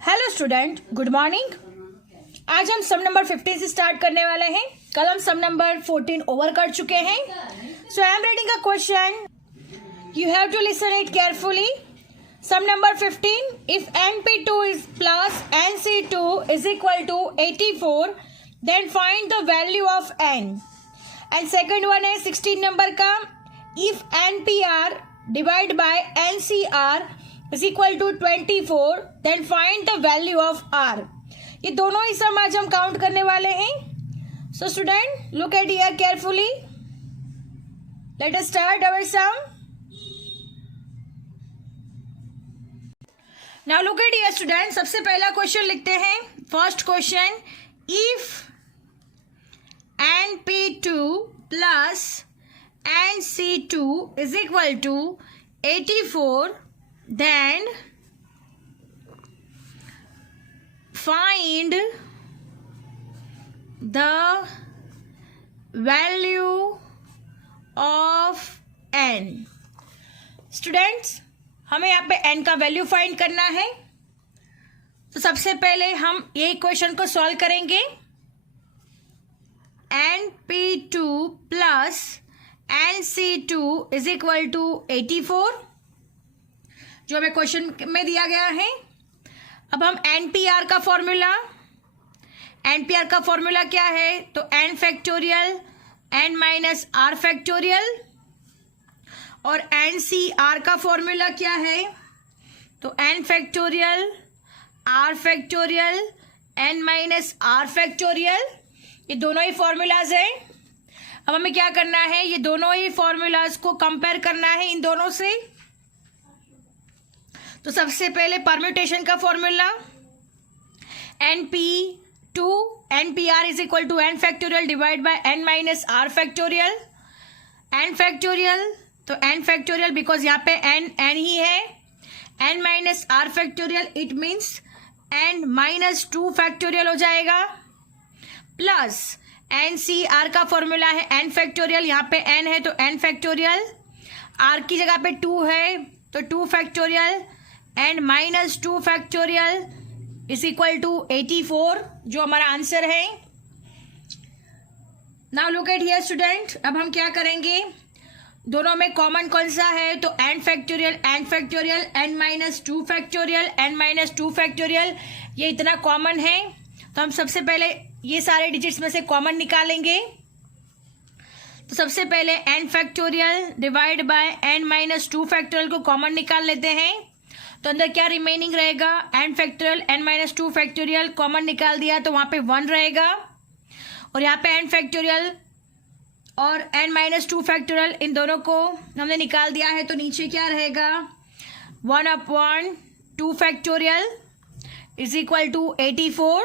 Hello student, good morning. आज हम सम number 15 से स्टार्ट करने वाले हैं। कल हम सम नंबर 14 ओवर कर चुके हैं। So I am reading a question, you have to listen it carefully. Some number 15, इफ NP2 is plus NC2 is equal to 84, then find the value of N. And second one है 16 number का, if NPR divide by NCR is equal to 24, then find the value of R. ये दोनों ही सम आज हम count करने वाले हैं। So student, look at here carefully. Let us start our sum. Now look at here student, सबसे पहला question लिखते हैं। First question, if NP2 plus NC2 is equal to 84, then find the value of n. Students, हमें यहाँ पे n का value find करना है। तो सबसे पहले हम ये इक्वेशन को सॉल्व करेंगे। NP2 plus NC2 is equal to 84, जो हमें क्वेश्चन में दिया गया है। अब हम NPR का फॉर्मूला क्या है? तो n factorial n minus r factorial, और NCR का फॉर्मूला क्या है? तो n factorial r factorial n minus r factorial. ये दोनों ही फॉर्मूलाज हैं। अब हमें क्या करना है? ये दोनों ही फॉर्मूलाज को कंपेयर करना है इन दोनों से। तो सबसे पहले परम्यूटेशन का formula, NPR is equal to n factorial divide by n minus r factorial. n factorial, तो n फैक्टोरियल बिकॉज यहाँ पे n ही है, n minus r factorial it means n minus 2 factorial हो जाएगा, प्लस NCR का formula है n factorial, यहाँ पे n है तो n फैक्टोरियल, r की जगह पे 2 है तो 2 factorial and minus 2 factorial is equal to 84, जो हमारा आंसर है। Now look at here student, अब हम क्या करेंगे? दोनों में कॉमन कौन सा है? तो n factorial n minus 2 factorial n minus 2 factorial, ये इतना कॉमन है। तो हम सबसे पहले ये सारे डिजिट्स में से कॉमन निकालेंगे। तो सबसे पहले n factorial divide by n minus 2 factorial को कॉमन निकाल लेते हैं। तो अंदर क्या रिमेनिंग रहेगा? n factorial n minus 2 factorial common निकाल दिया तो वहां पे 1 रहेगा, और यहाँ पे n फैक्टोरियल और n माइनस 2 फैक्टोरियल इन दोनों को हमने निकाल दिया है। तो नीचे क्या रहेगा? 1/2 factorial is equal to 84।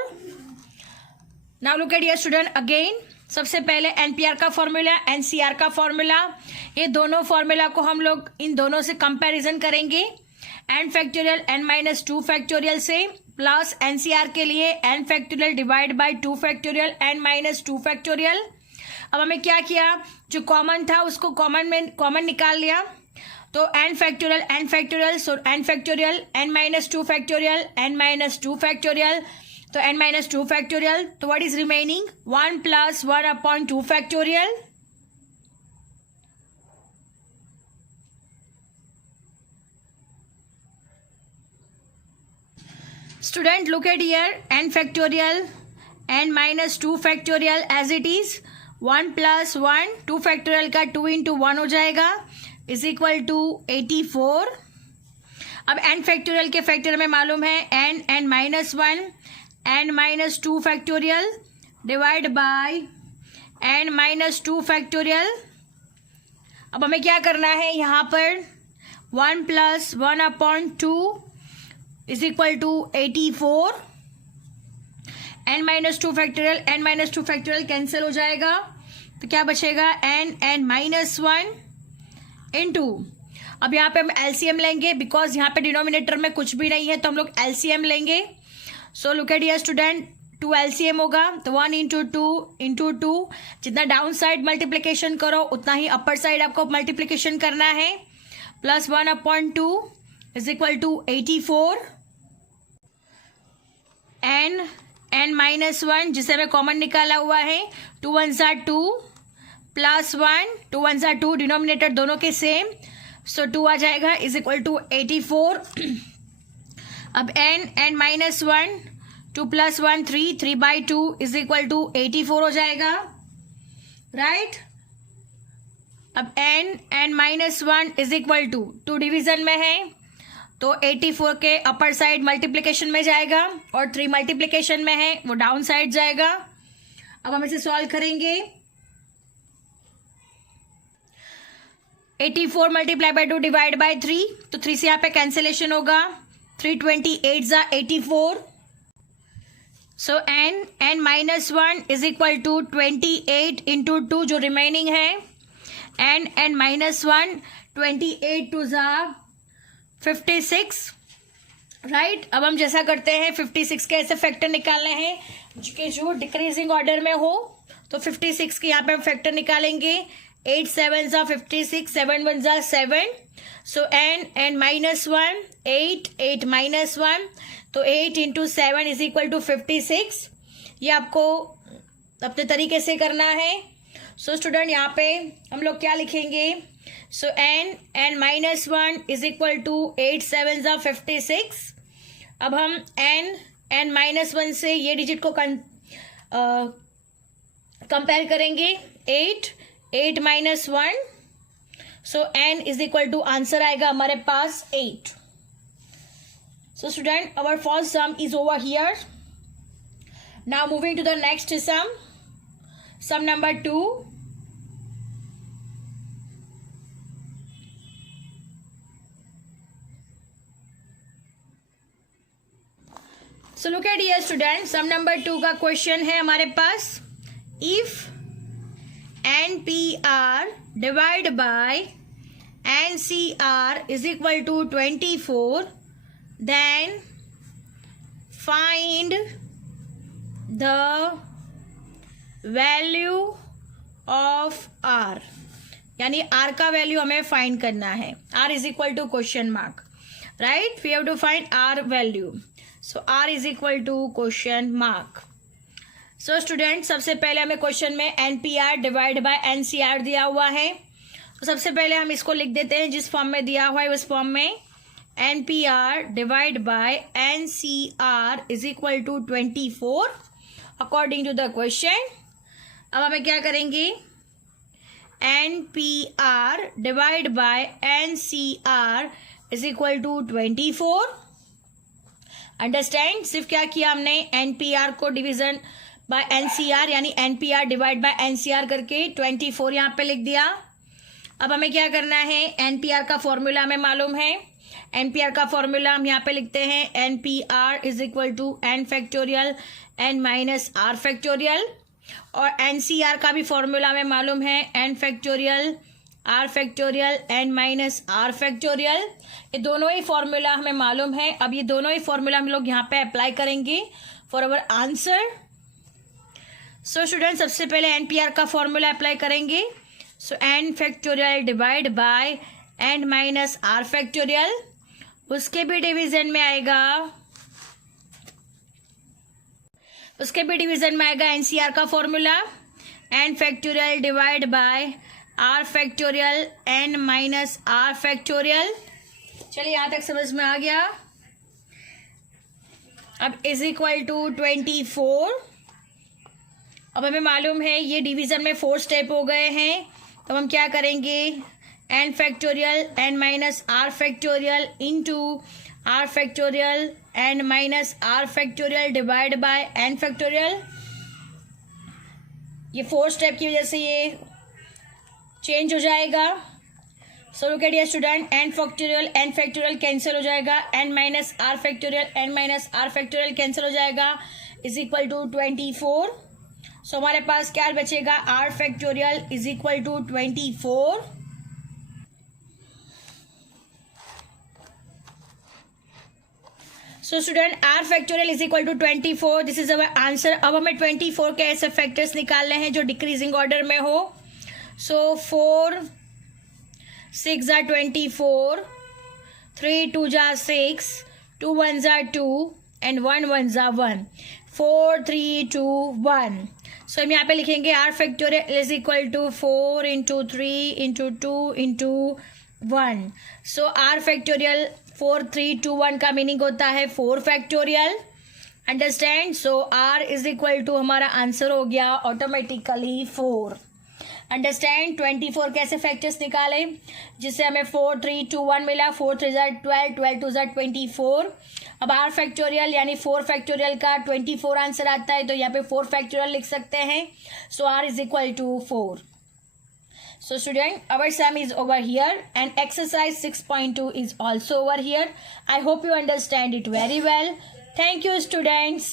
Now look at here student again, सबसे पहले NPR का फॉर्मूला, NCR का फॉर्मूला, ये दोनों फॉर्मूला को हम लोग इन दोनों से कंपैरिजन करेंगे। n factorial n minus 2 factorial से, प्लस NCR के लिए n factorial divide bye 2 factorial n minus 2 factorial. अब हमें क्या किया? जो कॉमन था उसको कॉमन निकाल लिया। तो n factorial so n factorial n minus 2 factorial n minus 2 factorial, तो n माइनस 2 फैक्टोरियल, तो what is remaining? 1 plus 1/2 factorial. Student look at here, n factorial n minus 2 factorial as it is, 1 plus 1 2 factorial का 2 into 1 हो जाएगा is equal to 84। अब n factorial के factorial में मालूम है n minus 1 n minus 2 factorial divide by n minus 2 factorial. अब हमें क्या करना है? यहाँ पर 1 plus 1/2 is equal to 84, n minus 2 factorial cancel हो जाएगा, तो क्या बचेगा? n माइनस 1 इंटू, अब यहाँ पे हम LCM लेंगे बिकॉज यहाँ पे डिनोमिनेटर में कुछ भी नहीं है तो हम लोग LCM लेंगे। So look at here student, 2 LCM होगा तो 1 इंटू 2, जितना डाउन साइड मल्टीप्लीकेशन करो उतना ही अपर साइड आपको मल्टीप्लीकेशन करना है, plus 1/2 is equal to 84। n minus 1 जिसे हमें कॉमन निकाला हुआ है, 2 1 2 प्लस 1, 2 1 2, डिनोमिनेटर दोनों के सेम, सो 2 आ जाएगा इज इक्वल टू 84। अब n minus 1, 2 plus 1 3, 3/2 is equal to 84 हो जाएगा, राइट। अब n minus 1 is equal to 2 division में है तो 84 के अपर साइड मल्टीप्लिकेशन में जाएगा और 3 मल्टीप्लिकेशन में है वो डाउन साइड जाएगा। अब हम इसे सॉल्व करेंगे। 84 मल्टीप्लाई बाय 2 डिवाइड बाय 3, तो 3 से यहाँ पे कैंसिलेशन होगा, 328 ज़ा 84, so n minus 1 is equal to 28 into 2 जो रिमेनिंग है, n माइनस 1, 28 2 ज़ा 56, राइट। अब हम जैसा करते हैं 56 के ऐसे फैक्टर निकालने हैं कि जो डिक्रीजिंग ऑर्डर में हो, तो 56 के यहाँ पे हम फैक्टर निकालेंगे, 8 7 ज़ा 56, 7 1 ज़ा 7, सो n माइनस 1, 8 माइनस 1, तो 8 इंटू 7 इज इक्वल टू 56। ये आपको अपने तरीके से करना है। सो स्टूडेंट यहाँ पे हम लोग क्या लिखेंगे, so n minus 1 is equal to 8 7 ज़ा 56। अब हम n माइनस 1 से ये डिजिट को कंपेयर करेंगे, 8 minus 1, so n is equal to answer आएगा हमारे पास 8। So student, our first sum is over here. Now moving to the next sum. Sum number 2. So look at here student, sum number 2 का question है हमारे पास, if NPR divide by NCR is equal to 24, then find the value of R, यानी R का value हमें find करना है। R is equal to question mark, right, we have to find R value, so R is equal to question mark. So student, सबसे पहले हमें question में NPR divide by NCR दिया हुआ है, तो सबसे पहले हम इसको लिख देते हैं जिस फॉर्म में दिया हुआ है उस फॉर्म में, NPR divide by NCR is equal to 24 according to the question. अब हमें क्या करेंगे, NPR divide by NCR is equal to 24। Understand, सिर्फ क्या किया हमने, NPR को डिवीजन बाय NCR यानी NPR डिवाइड बाय NCR करके 24 यहाँ पे लिख दिया। अब हमें क्या करना है, NPR का फॉर्मूला हमें मालूम है, NPR का फॉर्मूला हम यहाँ पे लिखते हैं, NPR is equal to n factorial n minus r factorial, और NCR का भी फॉर्मूला हमें मालूम है, n factorial r factorial n minus r factorial. ये दोनों ही फॉर्मूला हमें मालूम है। अब ये दोनों ही फॉर्मूला हम लोग यहाँ पे अप्लाई करेंगे for our answer. So student, सबसे पहले NPR का फॉर्मूला अप्लाई करेंगे, सो n factorial divide by n minus r factorial, उसके भी डिवीजन में आएगा, NCR का formula, n factorial divide bye r factorial n minus r factorial. चलिए यहाँ तक समझ में आ गया। अब इज इक्वल टू 24। अब हमें मालूम है ये डिवीजन में 4 स्टेप हो गए हैं, तो हम क्या करेंगे, n factorial n minus r factorial into r factorial n minus r factorial divide by n factorial. ये 4 स्टेप की वजह से ये चेंज हो जाएगा। So look at here student, n factorial cancel हो जाएगा, n minus r factorial n minus r factorial cancel हो जाएगा, इज इक्वल टू 24। सो हमारे पास क्या बचेगा, r factorial is equal to 24। So student, r factorial is equal to 24, this is our answer. अब हमें 24 के ऐसे फैक्टर्स निकालने हैं जो डिक्रीजिंग ऑर्डर में हो। सो 4 6 ज़ा 24, 3 2 ज़ा 6, 2 1 ज़ा 2 एंड 1 1 ज़ा 1, 4 3 2 1. सो हम यहाँ पे लिखेंगे R factorial is equal to 4 into 3 into 2 into 1. So R factorial 4 3 2 1 का मीनिंग होता है 4 factorial. Understand. So are is equal to हमारा आंसर हो गया ऑटोमेटिकली 4. अंडरस्टैंड. 24 कैसे फैक्टर्स निकाले, जिससे हमें 4 3 2 1 मिला. 4 3 ज़ा 12, 12 2 ज़ा 24. अब आर फैक्टोरियल यानी 4 फैक्टोरियल का 24 आंसर आता है, तो यहाँ पे 4 फैक्टोरियल लिख सकते हैं. So are is equal to 4. So student, our sum is over here and exercise 6.2 is also over here. I hope you understand it very well. Thank you students.